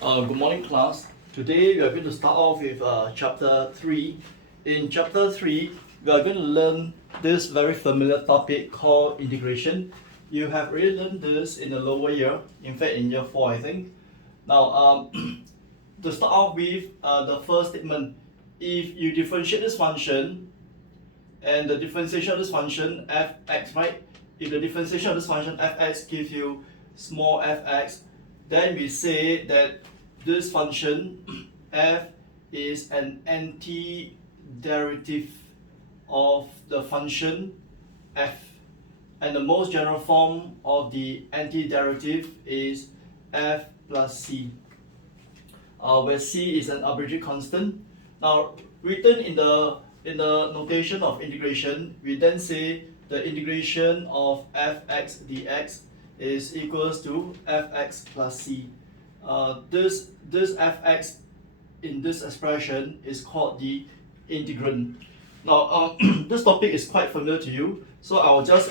Good morning, class. Today we are going to start off with chapter 3. In chapter 3, we are going to learn this very familiar topic called integration. You have already learned this in the lower year, in fact in year 4 I think. Now, to start off with the first statement, if you differentiate this function and the differentiation of this function fx, right? If the differentiation of this function fx gives you small fx, then we say that this function f is an antiderivative of the function f, and the most general form of the antiderivative is f plus c, where c is an arbitrary constant. Now, written in the notation of integration, we then say the integration of fx dx is equals to fx plus c. This fx in this expression is called the integrand. Now, this topic is quite familiar to you, so I'll just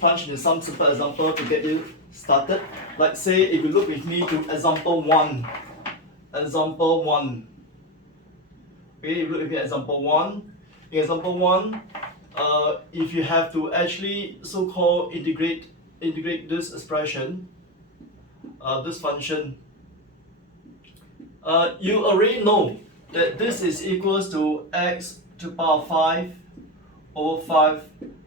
plunge into some simple example to get you started. Like say, if you look with me to example 1. Example 1. Okay, you look at example 1. In example 1, if you have to actually so-called integrate this expression, this function, you already know that this is equals to x to the power 5 over 5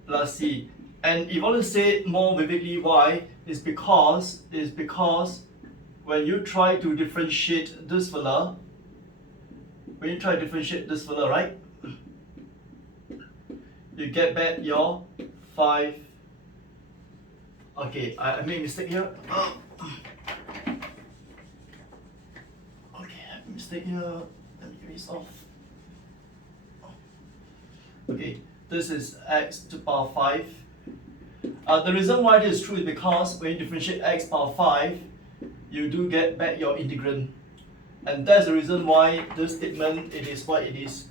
plus c. And if you want to say it more vividly, why? Is because when you try to differentiate this fella, right, you get back your 5. Okay, I made a mistake here. Okay, I made a mistake here. Let me erase off. Okay, this is x to the power 5. The reason why this is true is because when you differentiate x power 5, you do get back your integrand. And that's the reason why this statement, it is what it is.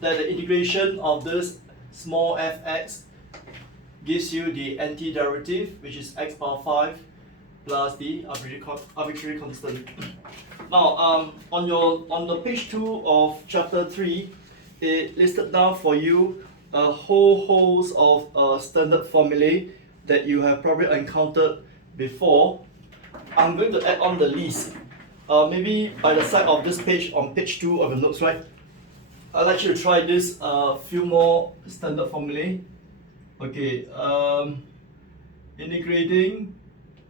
That the integration of this small fx gives you the antiderivative, which is x power 5 plus the arbitrary constant. Now, on the page 2 of chapter 3, it listed down for you a whole host of standard formulae that you have probably encountered before. I'm going to add on the list. Maybe by the side of this page, on page 2 of the notes, right? I'd like you to try this few more standard formulae. Okay, integrating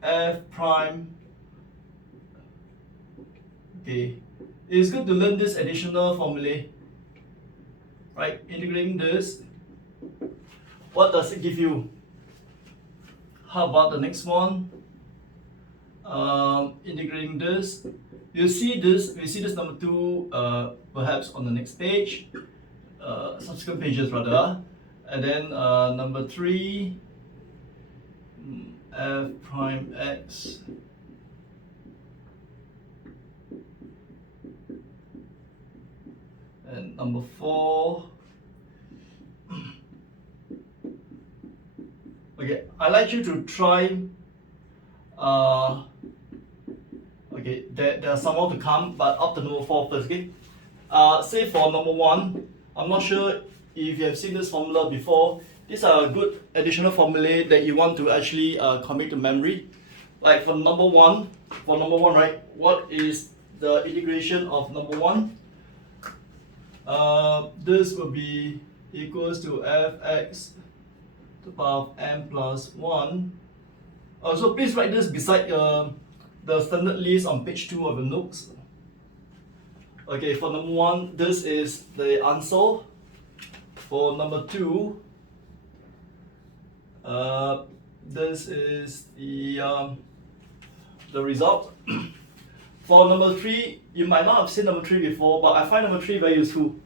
f prime. Okay, it's good to learn this additional formulae. Right, integrating this. What does it give you? How about the next one? Integrating this. We see this number 2 perhaps on the next page, subsequent pages rather. And then number 3, f prime x. And number 4. Okay, I'd like you to try. Okay, there are some more to come, but up to number 4 first. Okay, say for number 1, I'm not sure if you have seen this formula before. These are good additional formulae that you want to actually commit to memory. Like for number 1, right? What is the integration of number 1? This will be equals to fx to the power of n plus 1. So please write this beside the standard list on page 2 of the notes. Okay, for number 1, this is the answer. For number 2, this is the result. For number 3, you might not have seen number 3 before, but I find number 3 very useful.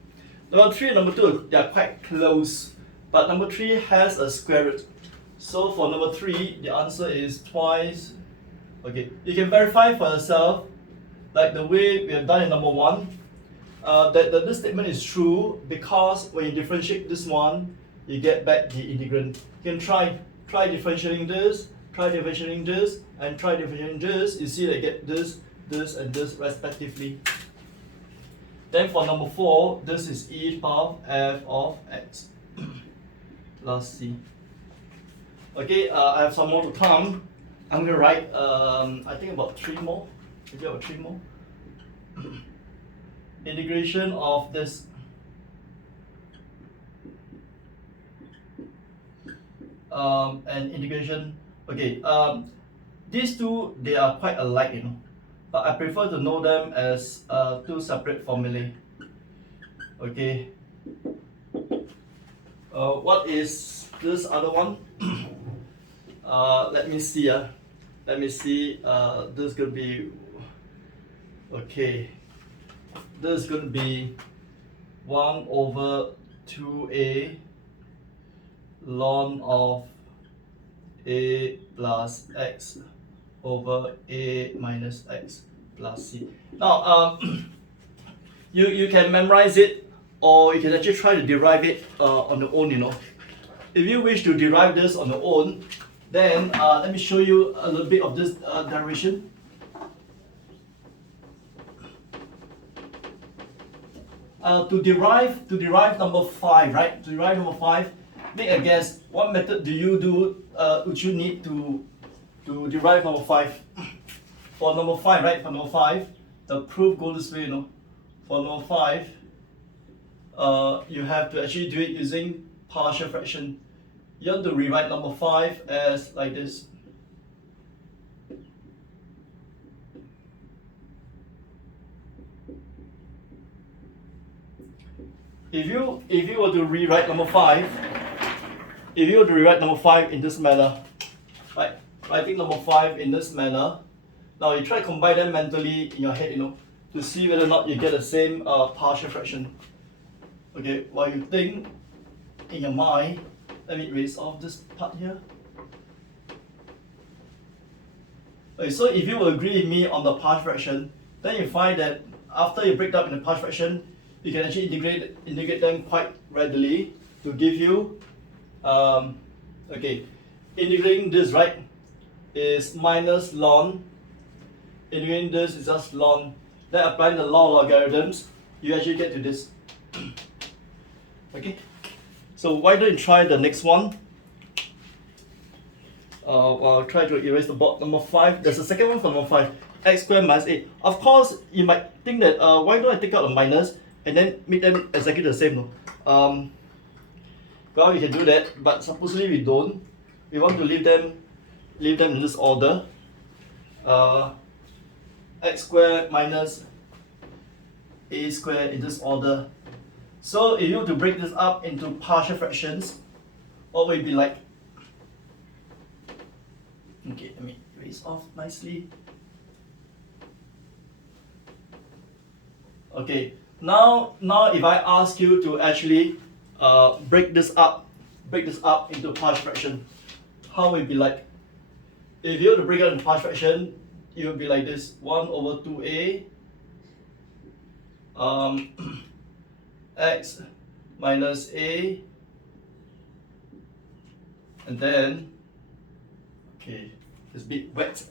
Number 3 and number 2, they are quite close, but number 3 has a square root. So for number 3, the answer is twice. Okay, you can verify for yourself, like the way we have done in number 1, that this statement is true because when you differentiate this one, you get back the integrand. You can try differentiating this try divisioning this, and try divisioning this, you see they get this, this, and this respectively. Then for number 4, this is e power f of x plus c. Okay, I have some more to come. I'm going to write, I think about 3 more. Maybe about 3 more. Integration of this. And integration. Okay, these two, they are quite alike, you know. But I prefer to know them as 2 separate formulae. Okay. What is this other one? Let me see. Let me see. This is going to be. Okay. This is going to be 1 over 2a ln of a plus x over a minus x plus c. Now, you can memorize it, or you can actually try to derive it on your own, you know. If you wish to derive this on your own, then let me show you a little bit of this derivation. To derive number 5, right? To derive number 5, make a guess. What method do you do? Would you need to derive number 5? For number 5, right? For number 5, the proof goes this way, you know. For number 5, you have to actually do it using partial fraction. You have to rewrite number 5 as like this. If you were to rewrite number 5, in this manner, right? Writing number 5 in this manner. Now you try to combine them mentally in your head, you know, to see whether or not you get the same partial fraction. Okay, while you think in your mind, let me erase off this part here. Okay, so if you agree with me on the partial fraction, then you find that after you break up in the partial fraction, you can actually integrate them quite readily to give you, okay, integrating this, right, is minus ln, integrating this is just ln, then applying the law of logarithms, you actually get to this. Okay, so why don't you try the next one? I'll try to erase the board. Number 5, there's a second one for number 5, x squared minus a. Of course, you might think that, why don't I take out the minus and then make them exactly the same, no? Well, you can do that, but supposedly we don't. We want to leave them in this order. X squared minus a squared in this order. So if you were to break this up into partial fractions, what will it be like? Okay, let me erase off nicely. Okay, now if I ask you to actually break this up into partial fraction, how will it be like? If you were to break it into partial fraction, it would be like this: 1 over 2a x minus a, and then, okay, it's a bit wet.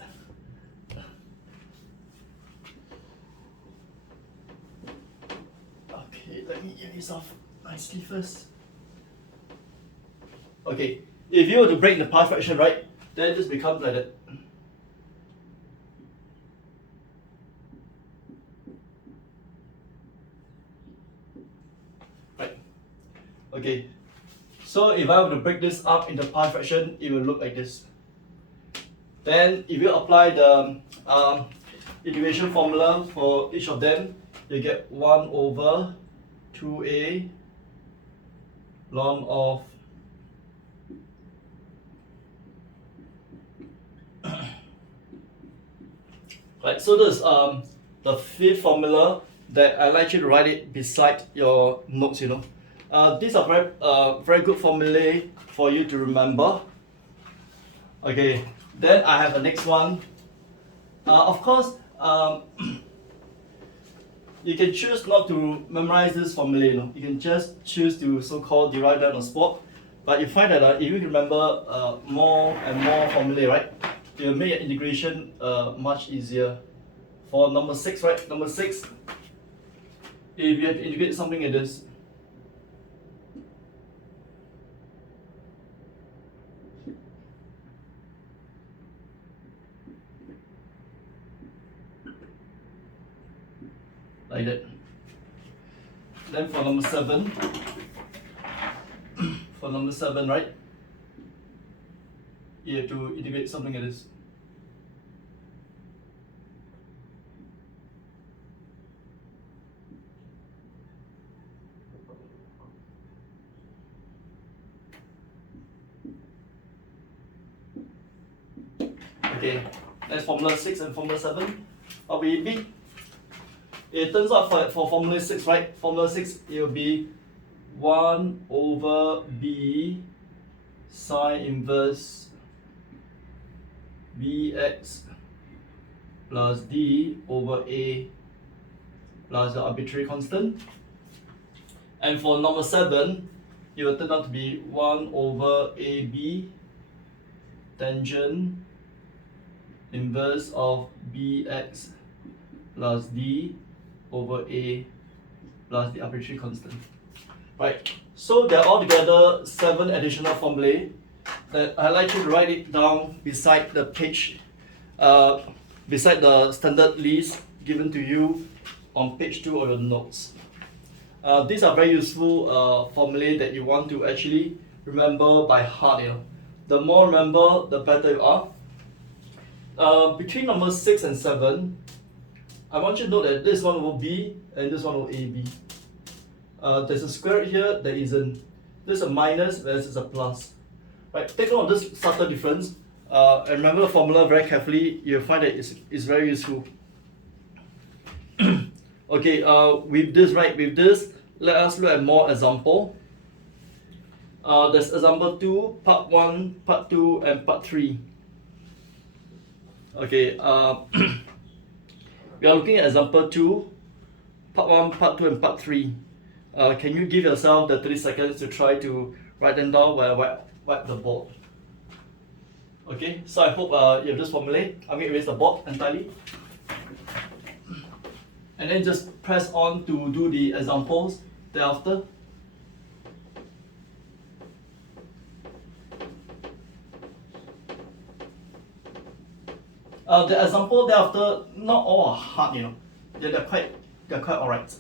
Okay, let me erase off nicely first. Okay, if you were to break the partial fraction, right, then this becomes like that. Right. Okay. So if I were to break this up into partial fraction, it will look like this. Then if you apply the integration formula for each of them, you get 1 over 2a ln of right. So this is the 5th formula that I like you to write it beside your notes, you know. These are very good formulae for you to remember. Okay, then I have the next one. Of course, you can choose not to memorize this formula, you know. You can just choose to so-called derive them on the spot. But you find that if you remember more and more formulae, right, it will make your integration much easier. For number 6, right? Number 6, if you have to integrate something like this, like that. Then for number 7, right? You have to integrate something like this. Okay, that's formula 6 and formula 7. What will it be? It turns out for formula 6, right? Formula 6, it will be 1 over b sine inverse bx plus d over a plus the arbitrary constant. And for number 7, it will turn out to be 1 over ab tangent inverse of bx plus d over a plus the arbitrary constant. Right, so they're all together 7 additional formulae that I'd like you to write it down beside the page, beside the standard list given to you on page 2 of your notes. These are very useful formulae that you want to actually remember by heart. The more remember, the better you are. Between numbers 6 and 7, I want you to note that this one will be and this one will AB. There's a square here, there isn't. This is a minus, this is a plus. Right, take note of this subtle difference. And remember the formula very carefully, you'll find that it's very useful. Okay, with this, let us look at more example. There's example 2, part 1, part 2, and part 3. Okay, we are looking at example 2, part 1, part 2, and part 3. Can you give yourself the 30 seconds to try to write them down while I wipe the board? Okay, so I hope you have this formula. I'm going to erase the board entirely. And then just press on to do the examples thereafter. The example thereafter, not all are hard, They're quite alright.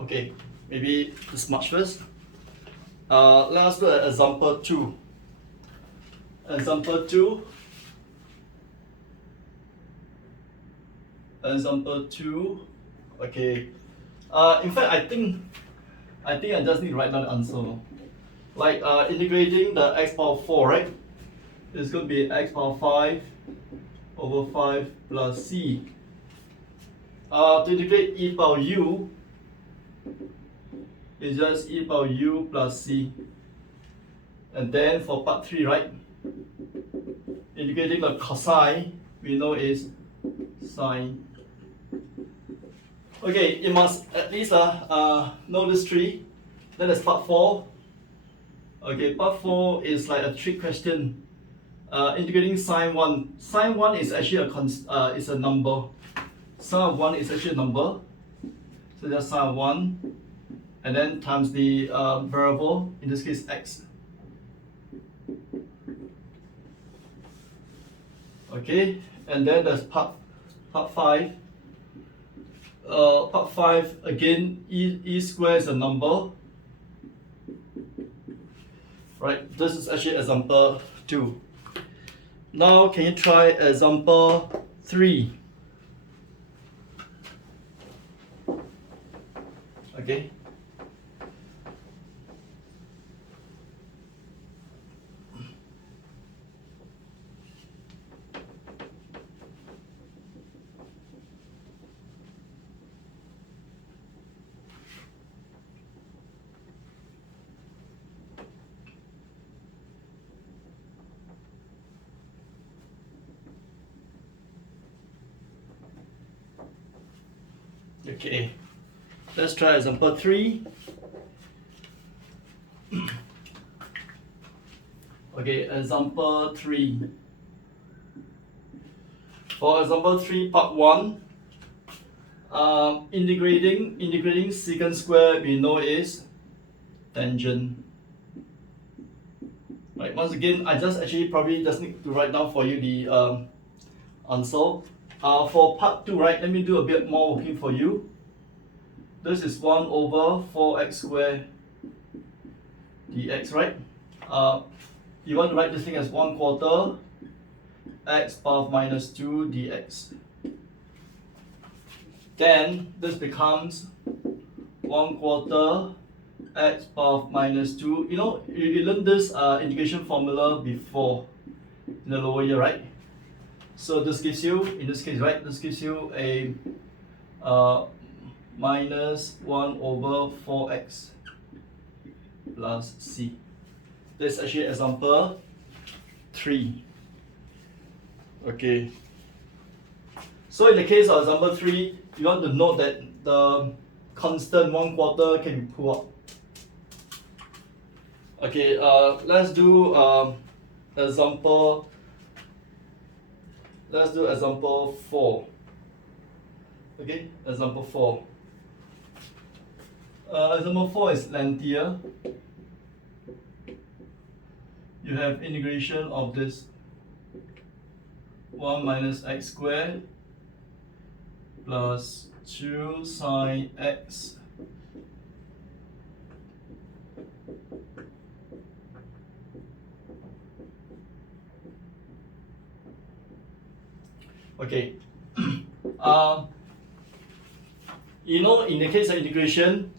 Okay, maybe this much first. Let us look at example 2. Example 2. Okay. In fact, I think I just need to write down the answer. Like integrating the x power 4, right? It's going to be x power 5 over 5 plus c. To integrate e power u, is just e power u plus c. And then for part 3, right? Integrating the cosine, we know is sine. Okay, you must at least know this 3. Then there's part 4. Okay, part 4 is like a trick question. Integrating sine 1. Sine 1 is actually is a number. Sine 1 is actually a number. So that's sine 1. And then times the variable, in this case x. Okay, and then there's part 5. Part 5, again, e squared is a number. Right, this is actually example 2. Now, can you try example 3? Okay. Okay, let's try example 3. Okay, example 3. For example 3, part 1, integrating secant square we know is tangent. Right, once again, I just probably just need to write down for you the answer. For part 2, right, let me do a bit more working for you. This is 1 over 4x squared dx, right? You want to write this thing as 1/4 x power minus 2 dx. Then this becomes 1/4 x power minus 2. You know, you learned this integration formula before in the lower year, right? So this gives you, in this case, right, this gives you a minus 1 over 4x plus c. This is actually example 3. Okay. So in the case of example 3, you want to note that the constant 1/4 can be pulled out. Okay, let's do example 4. Okay, example 4. Example 4 is lengthier. You have integration of this 1 minus x squared plus 2 sine x okay. You know, in the case of integration,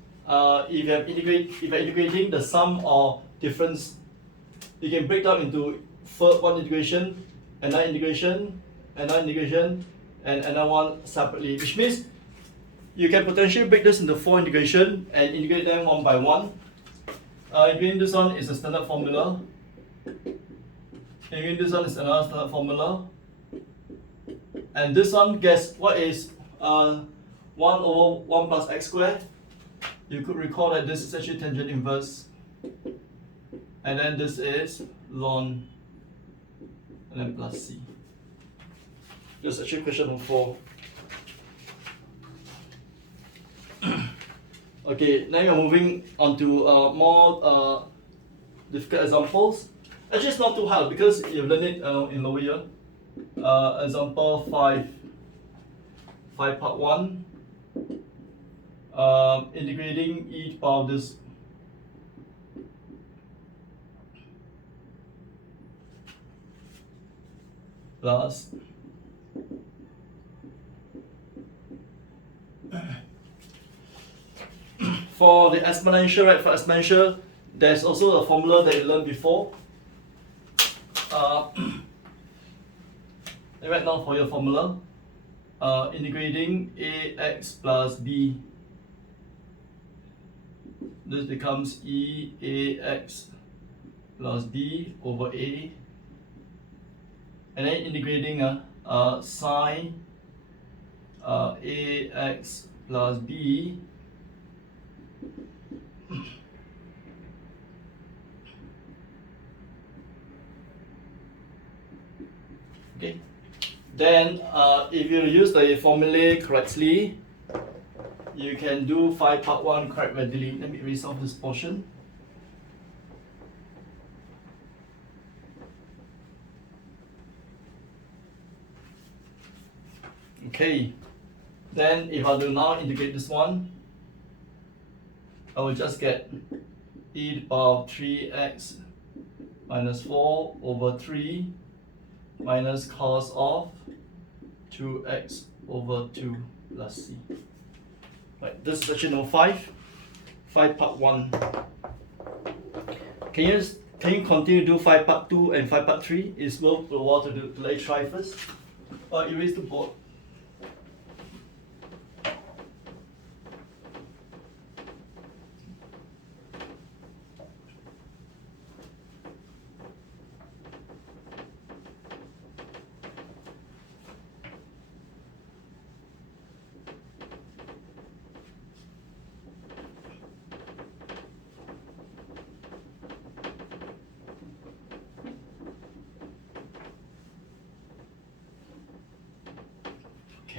if you're integrating the sum or difference, you can break down into one integration, another integration, another integration, and another one separately, which means you can potentially break this into 4 integration and integrate them one by one. Integrating this one is a standard formula. Integrating this one is another standard formula. And this one, guess what is 1 over 1 plus x squared? You could recall that this is actually tangent inverse. And then this is ln and then plus c. This is actually question number 4. Okay, now you're moving on to more difficult examples. Actually, it's not too hard because you've learned it in lower year. Example 5 part 1. Integrating e to the power of this plus for the exponential, right? For exponential, there's also a formula that you learned before. Right now for your formula, integrating ax plus b, this becomes ax plus b over a, and then integrating sine ax plus b okay. Then if you use the formula correctly, you can do 5 part 1 quite readily. Let me resolve this portion. Okay, then if I do now integrate this one, I will just get e to the power of 3x minus 4 over 3 minus cos of 2x over 2 plus c. Right, this is actually number 5 part 1. Can you continue to do 5 part 2 and 5 part 3? It's worth a while to do. Let's try first. Erase the board.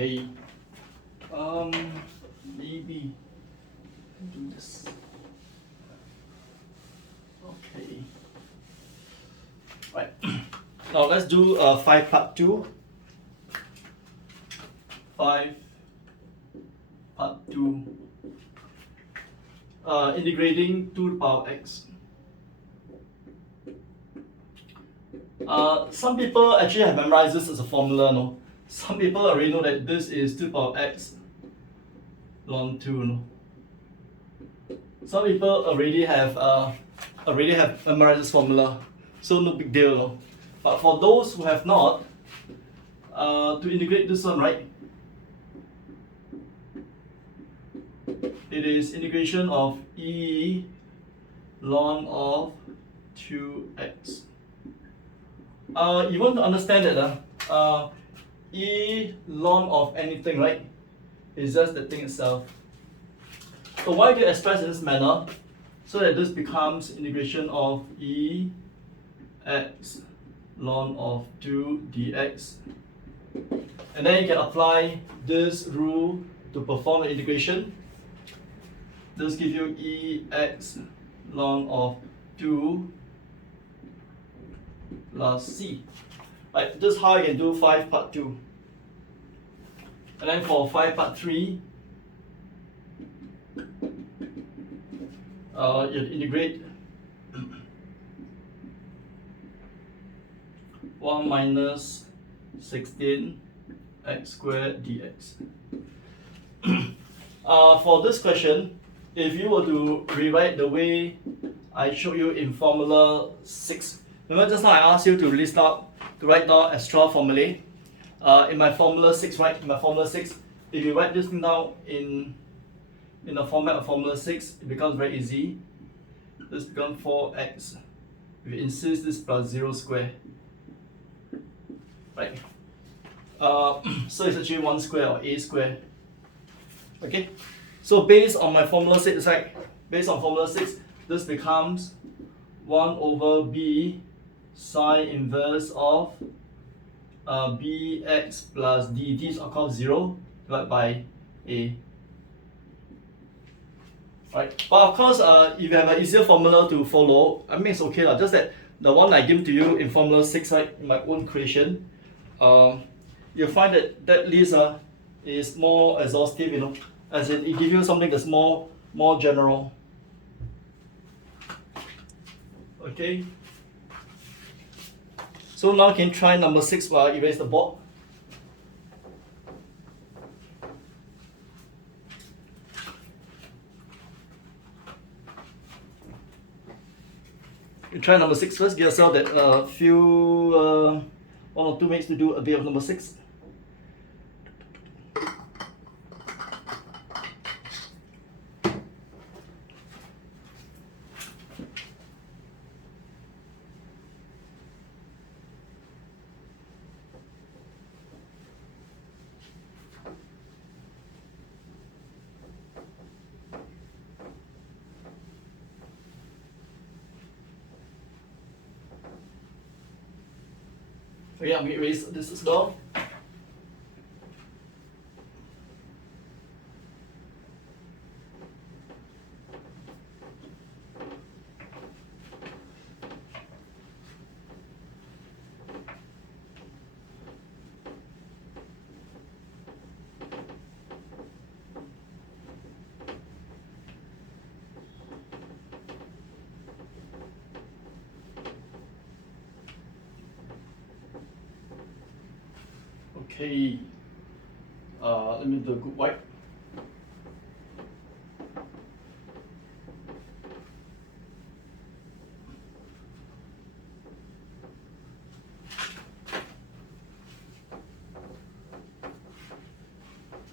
Okay. Maybe do this. Okay. Right. Now let's do 5 part 2. 5 part 2. Integrating 2 to the power x. Some people actually have memorized this as a formula, no? Some people already know that this is 2 to the power x ln 2, no? Some people already have memorized this formula, so no big deal, no? But for those who have not, to integrate this one, right? It is integration of e ln of 2x. You want to understand that e ln of anything, right, is just the thing itself. So why do you express in this manner? So that this becomes integration of e x ln of 2 dx. And then you can apply this rule to perform the integration. This gives you e x ln of 2 plus c. Right, this is how you can do 5 part 2. And then for 5 part 3, you integrate 1 minus 16 x squared dx. For this question, if you were to rewrite the way I showed you in formula 6, remember just now I asked you to write down extra formulae. In my formula 6, right? In my formula 6, if you write this thing down in the format of formula 6, it becomes very easy. This becomes 4x. If you insist, this plus 0 square. Right? So it's actually 1 square or a square. Okay? So based on my formula 6, right? Based on formula 6, this becomes 1 over b sine inverse of bx plus d. These are called 0 divided by a. Right. But of course, if you have an easier formula to follow, I mean it's okay lah. Just that the one I give to you in formula 6, right, in my own creation, you'll find that list is more exhaustive, you know, as in it gives you something that's more general. Okay. So now can you try number 6 while I erase the board? You try number 6 first. Give yourself that few 1 or 2 minutes to do a bit of number 6. So yeah, we erase this as well. Okay, let me do a good wipe.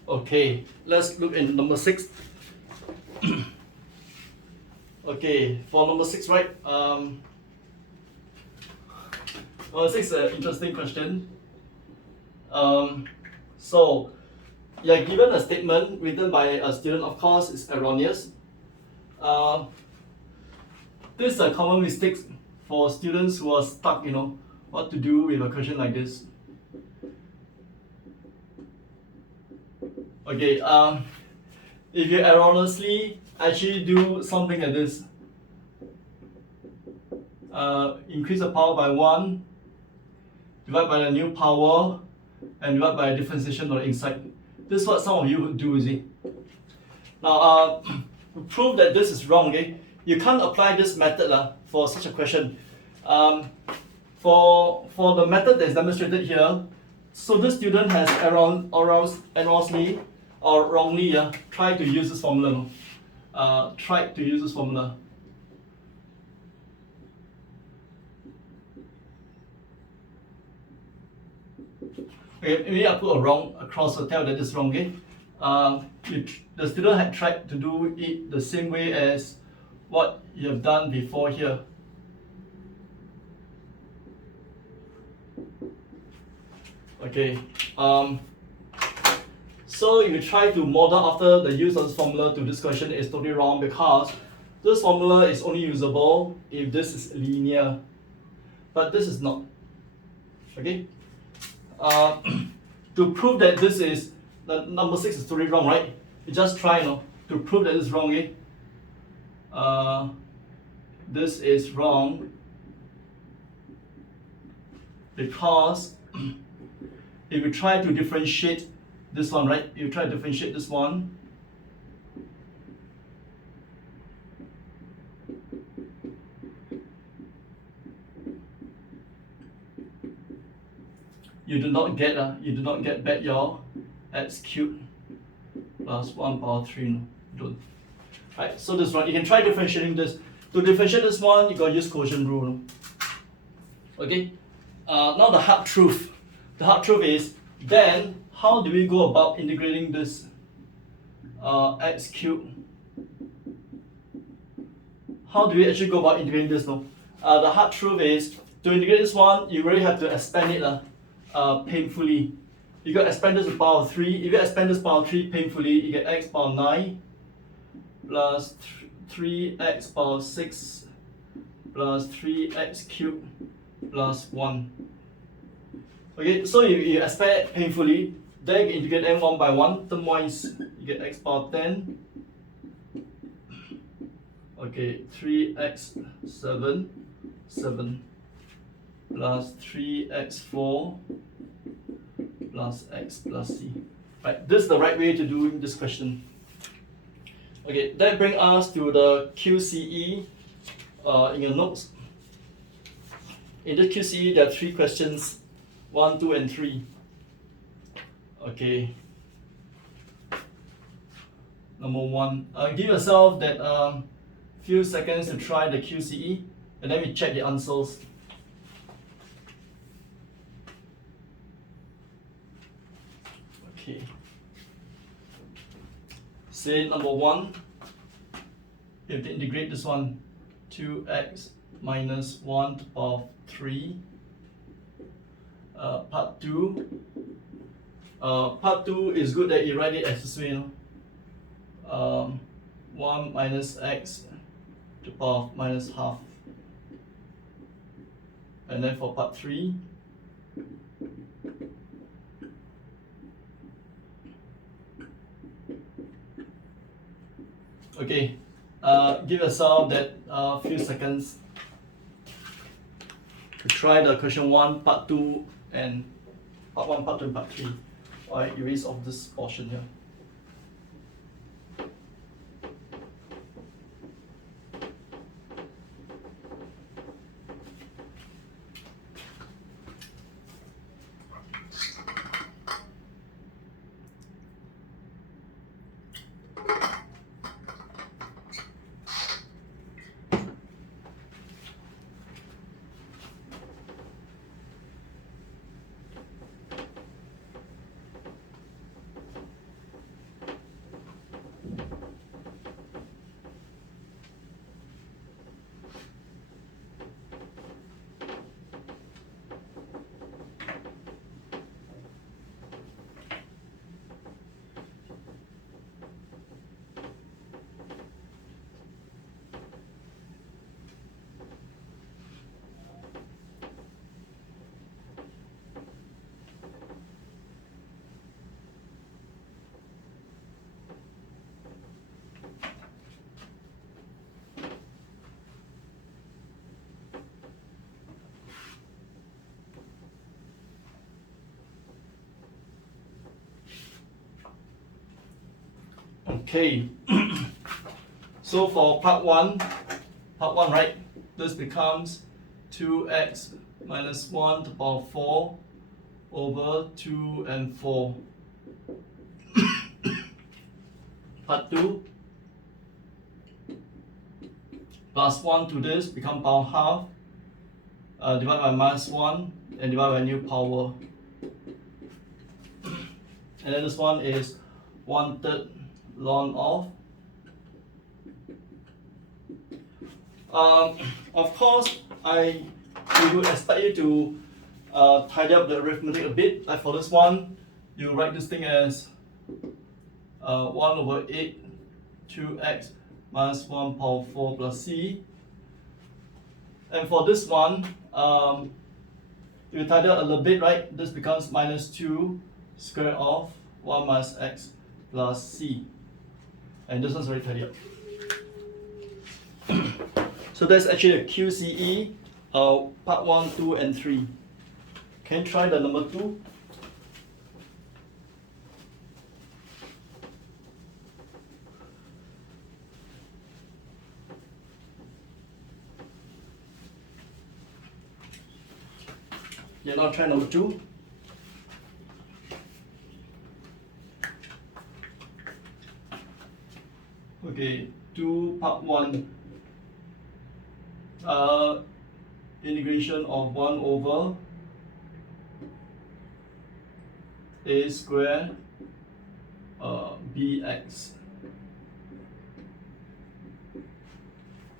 Okay, let's look at number 6. Okay, for number 6, right? Number 6 is an interesting question. So you're given a statement written by a student, of course, is erroneous. This is a common mistake for students who are stuck, you know, what to do with a question like this. Okay, if you erroneously actually do something like this, increase the power by 1, divide by the new power, and divide by differentiation on the inside. This is what some of you would do, is it? Now, to prove that this is wrong, okay, you can't apply this method for such a question. For the method that is demonstrated here, so this student has erroneously or wrongly tried to use this formula. Tried to use this formula. Okay, maybe I put a wrong across to tell that this is wrong. Okay, the student had tried to do it the same way as what you have done before here. Okay, so if you try to model after the use of this formula to this question, is totally wrong, because this formula is only usable if this is linear, but this is not. Okay, to prove that this is the number 6 is totally wrong, right? You just try to prove that it's wrong. Okay, this is wrong because if you try to differentiate this one, right? You try to differentiate this one. You do not get back your x cubed plus 1 power 3. No, don't. Right, so this one, you can try differentiating this. To differentiate this one, you gotta use quotient rule. No? Okay. Now the hard truth. The hard truth is, then how do we go about integrating this x cubed? How do we actually go about integrating this? No? The hard truth is, to integrate this one, you really have to expand it painfully. You got to expand this to power 3. If you expand this power 3 painfully, you get x power 9 plus 3x power 6 plus 3x cubed plus 1. Okay, so if you expand painfully, then you integrate them 1 by 1. Term-wise, you get x power 10. Okay, 3x 7 plus 3x4 plus x plus c. Right, this is the right way to do this question. Okay, that brings us to the QCE in your notes. In the QCE, there are 3 questions, 1, 2, and 3. Okay. Number 1, give yourself that few seconds to try the QCE, and then we check the answers. Okay. Say number 1, we have to integrate this one, 2x minus 1 to the power of 3. Part 2. Part 2 is good that you write it as this way. 1 minus x to the power of minus half. And then for part 3, okay, give yourself that few seconds to try the question 1, part 2, and part 1, part 2, and part 3. I erase off this portion here. Okay. So for part one, right, this becomes 2x minus 1 to the power 4 over 2 and 4. Part 2, plus 1 to this become power half, divided by minus 1 and divided by new power. And then this one is 1/3 ln of. Of course, we would expect you to tidy up the arithmetic a bit. Like for this one, you write this thing as 1/8 2x minus 1 power 4 plus c. And for this one, you tidy up a little bit, right? This becomes minus 2 square of 1 minus x plus c. And this one's already tidy up. So that's actually a QCE, part 1, 2, and 3. Can you try the number 2? Yeah, now try number 2. Okay, 2 part 1. Integration of 1 over a square bx.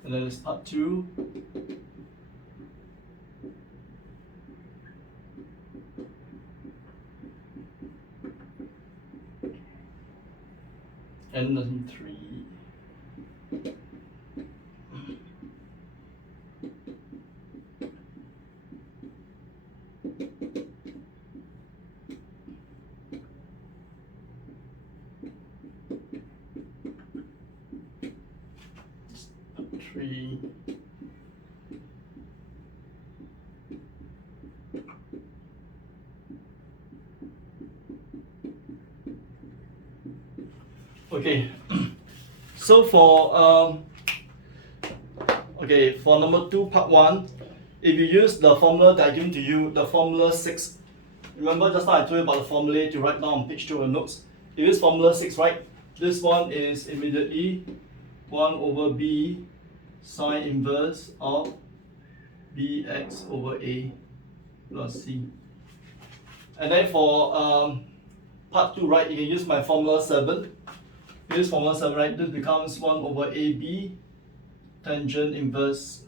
And then it's part 2. And then 3. Okay, so for for number 2 part 1, if you use the formula that I given to you, the formula 6, remember just now I told you about the formula to write down on page 2 of notes. If you use formula 6, right, this one is immediately 1 over b sine inverse of bx over a plus c. And then for part 2, right, you can use my formula 7. Use formula 7, right, this becomes 1 over ab tangent inverse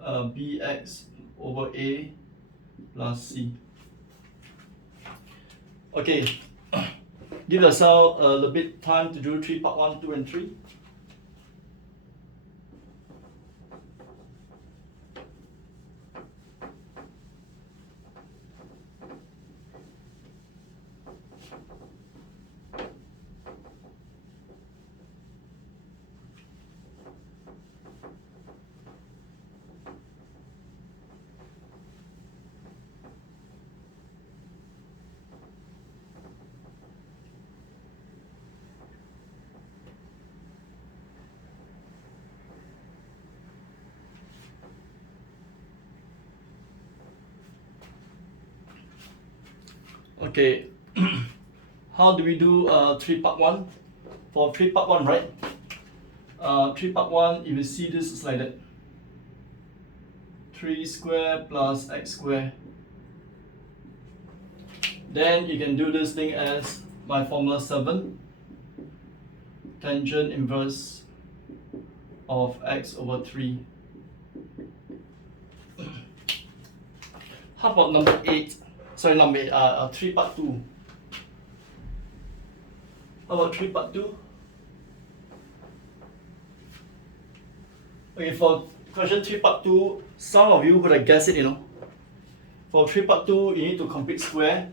bx over a plus c. Okay, give yourself a little bit time to do 3 part 1, 2, and 3. Okay, how do we do 3 part 1? For 3 part 1, right? 3 part 1, if you see this is like that. 3 square plus x square. Then you can do this thing as my formula 7. Tangent inverse of x over 3. How about number 8? Sorry, number 8, 3 part 2. How about 3 part 2? Okay, for question 3 part 2, some of you would have guessed it, For 3 part 2, you need to complete square.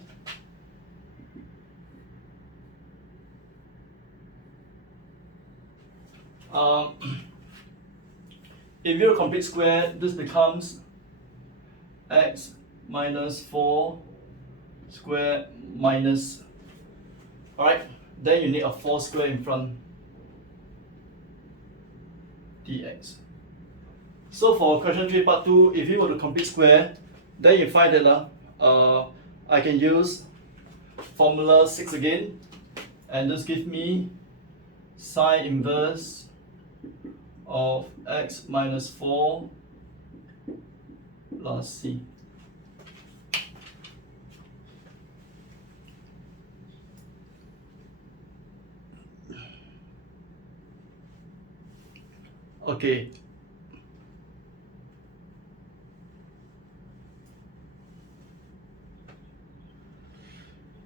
If you complete square, this becomes x minus 4 square minus. Alright, then you need a 4 square in front, dx. So for question 3 part 2, if you were to complete square, then you find that I can use formula 6 again, and this gives me sine inverse of x minus 4 plus c. Okay.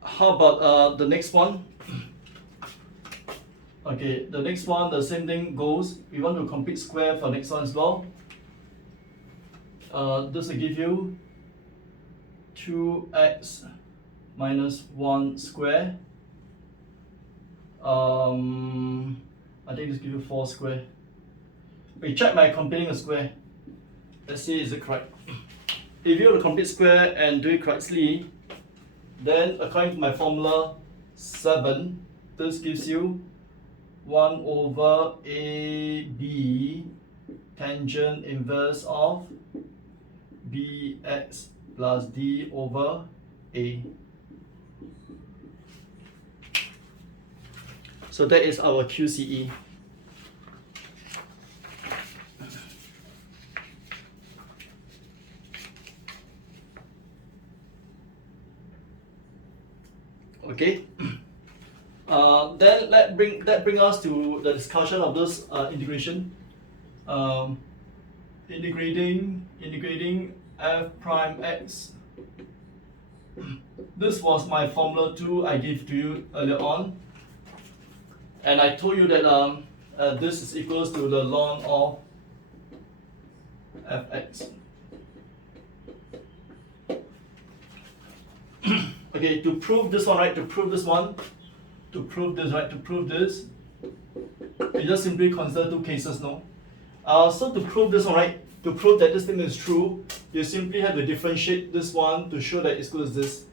How about the next one? Okay, the next one, the same thing goes. We want to complete square for next one as well. This will give you 2x minus 1 square. I think this gives you 4 square. We check by completing a square. Let's see, is it correct? If you were to complete square and do it correctly, then according to my formula 7, this gives you 1 over AB tangent inverse of bx plus d over a. So that is our QCE. Okay. Then that bring us to the discussion of this integration. Integrating f prime x. This was my formula 2 I gave to you earlier on, and I told you that this is equals to the ln of fx. Okay, to prove this one, right? To prove this one, to prove this, right? To prove this, you just simply consider two cases, no? So to prove this one, right? To prove that this statement is true, you simply have to differentiate this one to show that it's equal to this.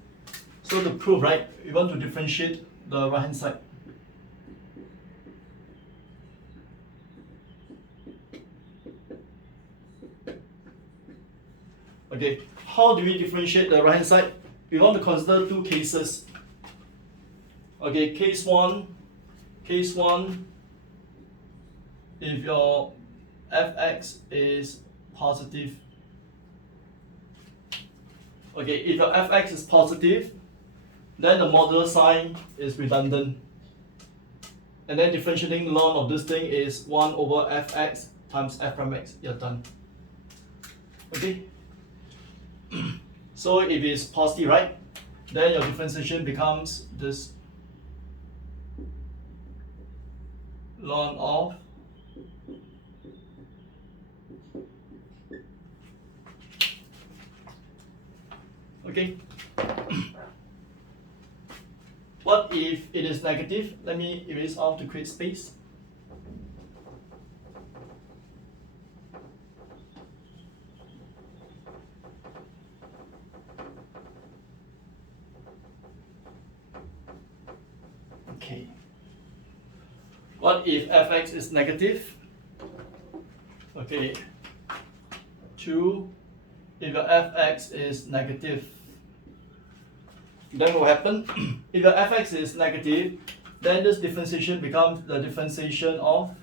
So to prove, right? You want to differentiate the right hand side. Okay, how do we differentiate the right hand side? We want to consider two cases. Okay, case one, if your fx is positive. Okay, if your fx is positive, then the modular sign is redundant. And then differentiating ln of this thing is 1 over fx times f prime x. You're done. Okay? So if it's positive, right, then your differentiation becomes this ln of okay. What if it is negative? Let me erase off to create space. Okay. What if fx is negative? Okay. 2. If your fx is negative, then what will happen? If your fx is negative, then this differentiation becomes the differentiation of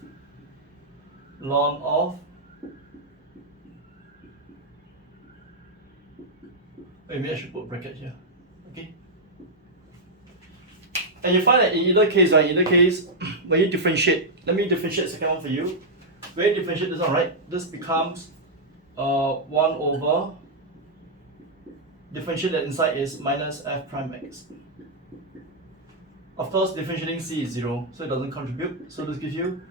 ln of maybe I should put bracket here. Okay. And you find that in either case, right? In either case, when you differentiate, let me differentiate the second one for you. When you differentiate this one, right? This becomes 1 over, differentiate that inside is minus f prime x. Of course, differentiating c is 0, so it doesn't contribute. So this gives you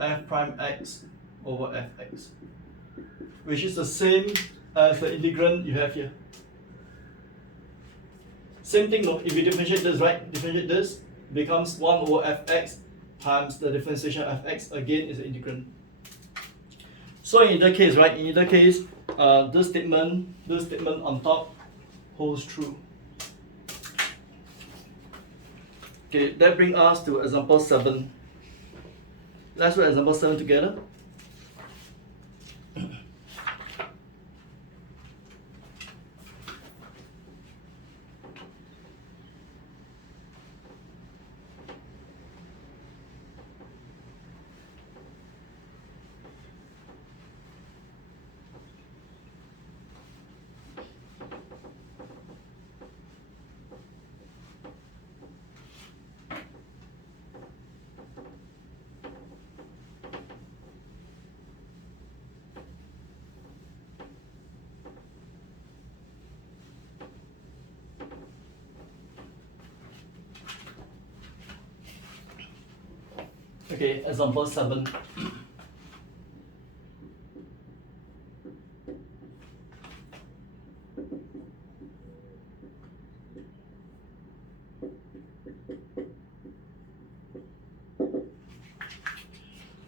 f prime x over fx, which is the same as the integrand you have here. Same thing, no? If you differentiate this, right? Differentiate this, becomes 1 over fx times the differentiation of fx, again is the integrand. So in either case, right? In either case, this statement on top holds true. Okay, that brings us to example 7. Let's do example 7 together. Okay, example 7.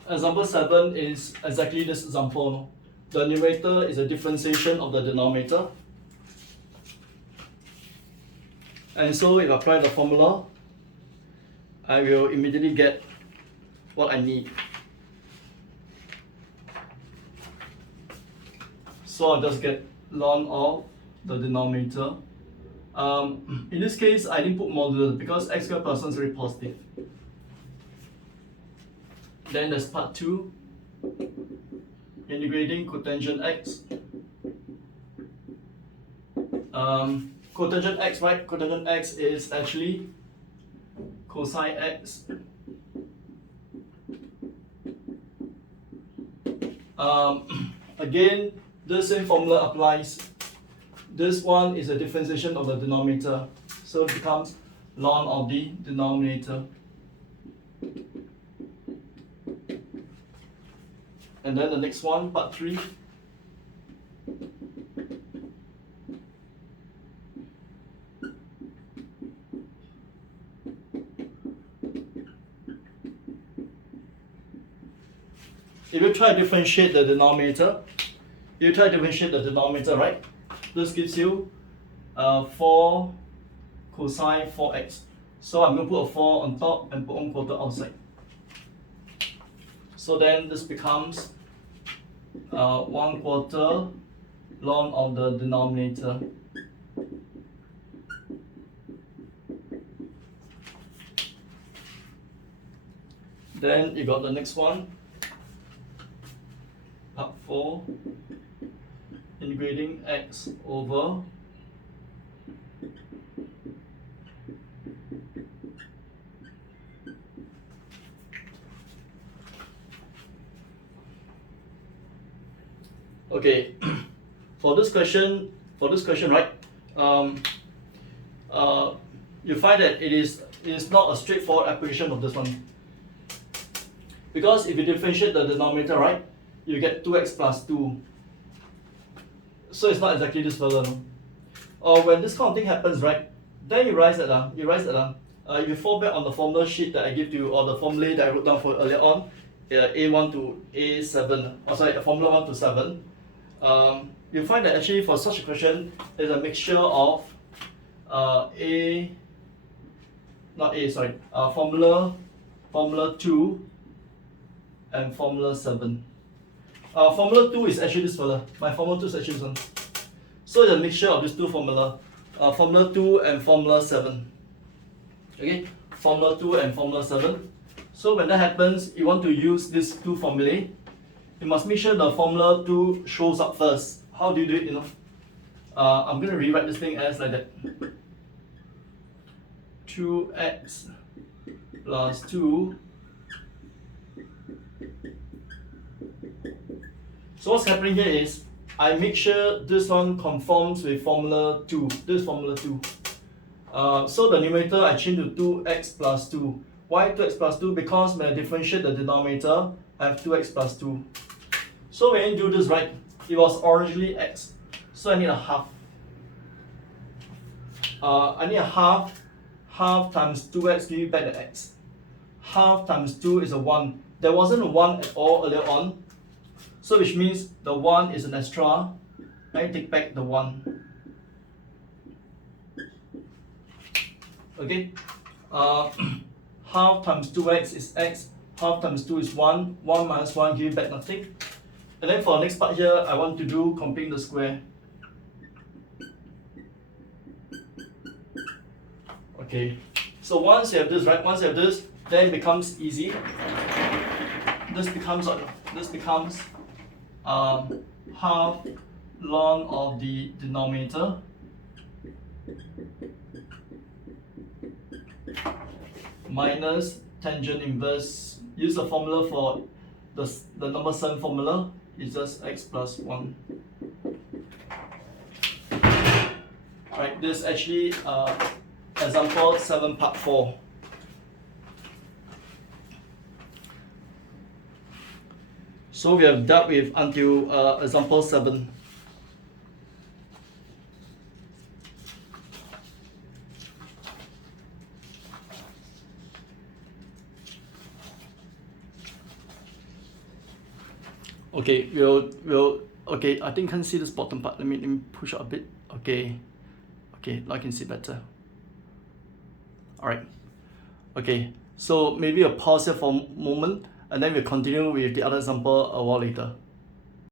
Example 7 is exactly this example. The numerator is a differentiation of the denominator. And so if I apply the formula, I will immediately get what I need. So I'll just get ln of the denominator. In this case, I didn't put modulus because x squared plus 1 is very positive. Then there's part 2, integrating cotangent x. Cotangent x, right? Cotangent x is actually cosine x. Again, the same formula applies. This one is a differentiation of the denominator, so it becomes ln of the denominator. And then the next one, part 3. If you try to differentiate the denominator, right? This gives you 4 cosine 4x. So I'm going to put a 4 on top and put 1/4 outside. So then this becomes 1/4 ln of the denominator. Then you got the next one, part 4, integrating x over okay. For this question, right? You find that it is not a straightforward application of this one, because if you differentiate the denominator, right, you get 2x plus 2. So it's not exactly this fella, no? Or when this kind of thing happens, right, then you realize that if you fall back on the formula sheet that I give to you, or the formula that I wrote down for earlier on, A1 to A7, or sorry, formula 1 to 7, you find that actually for such a question, there's a mixture of formula 2 and formula 7. Formula 2 is actually this fella. My formula 2 is actually this one. So it's a mixture of these two formula, formula 2 and formula 7. Okay, formula 2 and formula 7. So when that happens, you want to use these two formulae. You must make sure the formula 2 shows up first. How do you do it, I'm going to rewrite this thing as like that. 2x plus 2. So what's happening here is, I make sure this one conforms with formula 2. This is formula 2. So the numerator I change to 2x plus 2. Why 2x plus 2? Because when I differentiate the denominator, I have 2x plus 2. So when you do this, right, it was originally x. So I need a half. I need a half. Half times 2x give me back the x. Half times 2 is a 1. There wasn't a 1 at all earlier on. So which means the 1 is an extra. I take back the 1. Okay. half times 2x is x, half times 2 is 1, 1 minus 1 give back nothing. And then for the next part here, I want to do completing the square. Okay, so once you have this, right, once you have this, then it becomes easy. This becomes half ln of the denominator minus tangent inverse. Use the formula for the number 7 formula. It's just x plus 1. Right, this is actually example 7 part 4. So we have dealt with until example 7. Okay, we'll okay, I think I can see this bottom part. Let me push up a bit. Okay, now I can see better. Alright. Okay, so maybe a pause here for a moment, and then we'll continue with the other example a while later.